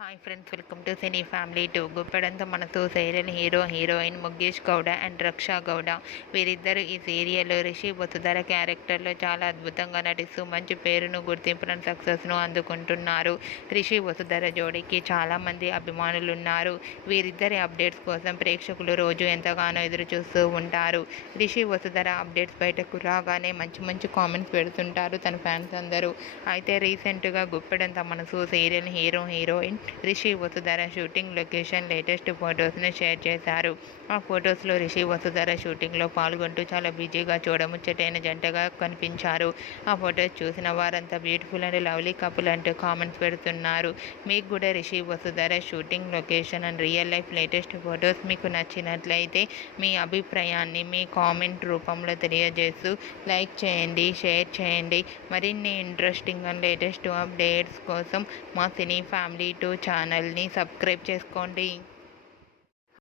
Hi friends, welcome to cine family two. Guppedantha Manasu serial heroine ముగ్గేష్ Gowda and రక్షా గౌడ. వీరిద్దరూ ఈ సీరియల్లో రిషి వసుధర క్యారెక్టర్లో చాలా అద్భుతంగా నటిస్తూ మంచి పేరును, గుర్తింపును, సక్సెస్ను అందుకుంటున్నారు. రిషి వసుధర జోడీకి చాలామంది అభిమానులు ఉన్నారు. వీరిద్దరి అప్డేట్స్ కోసం ప్రేక్షకులు రోజు ఎంతగానో ఎదురు చూస్తూ ఉంటారు. రిషి వసుధర అప్డేట్స్ బయటకు రాగానే మంచి మంచి కామెంట్స్ పెడుతుంటారు తన ఫ్యాన్స్ అందరూ. అయితే రీసెంట్గా Guppedantha Manasu serial heroine Rishi Vasudhara shooting location latest ఫొటోస్ను షేర్ చేశారు. ఆ ఫొటోస్లో రిషి వసుధర షూటింగ్లో పాల్గొంటూ చాలా బిజీగా చూడముచ్చటైన జంటగా కనిపించారు. ఆ ఫొటోస్ చూసిన వారంతా బ్యూటిఫుల్ అండ్ లవ్లీ కపుల్ అంటూ కామెంట్స్ పెడుతున్నారు. మీకు కూడా Rishi Vasudhara shooting location and real life latest photos మీకు నచ్చినట్లయితే మీ అభిప్రాయాన్ని మీ కామెంట్ రూపంలో తెలియజేస్తూ లైక్ చేయండి, షేర్ చేయండి. మరిన్ని ఇంట్రెస్టింగ్ అండ్ లేటెస్ట్ అప్డేట్స్ కోసం మా సినీ ఫ్యామిలీ టూ ఛానల్ని సబ్స్క్రైబ్ చేసుకోండి.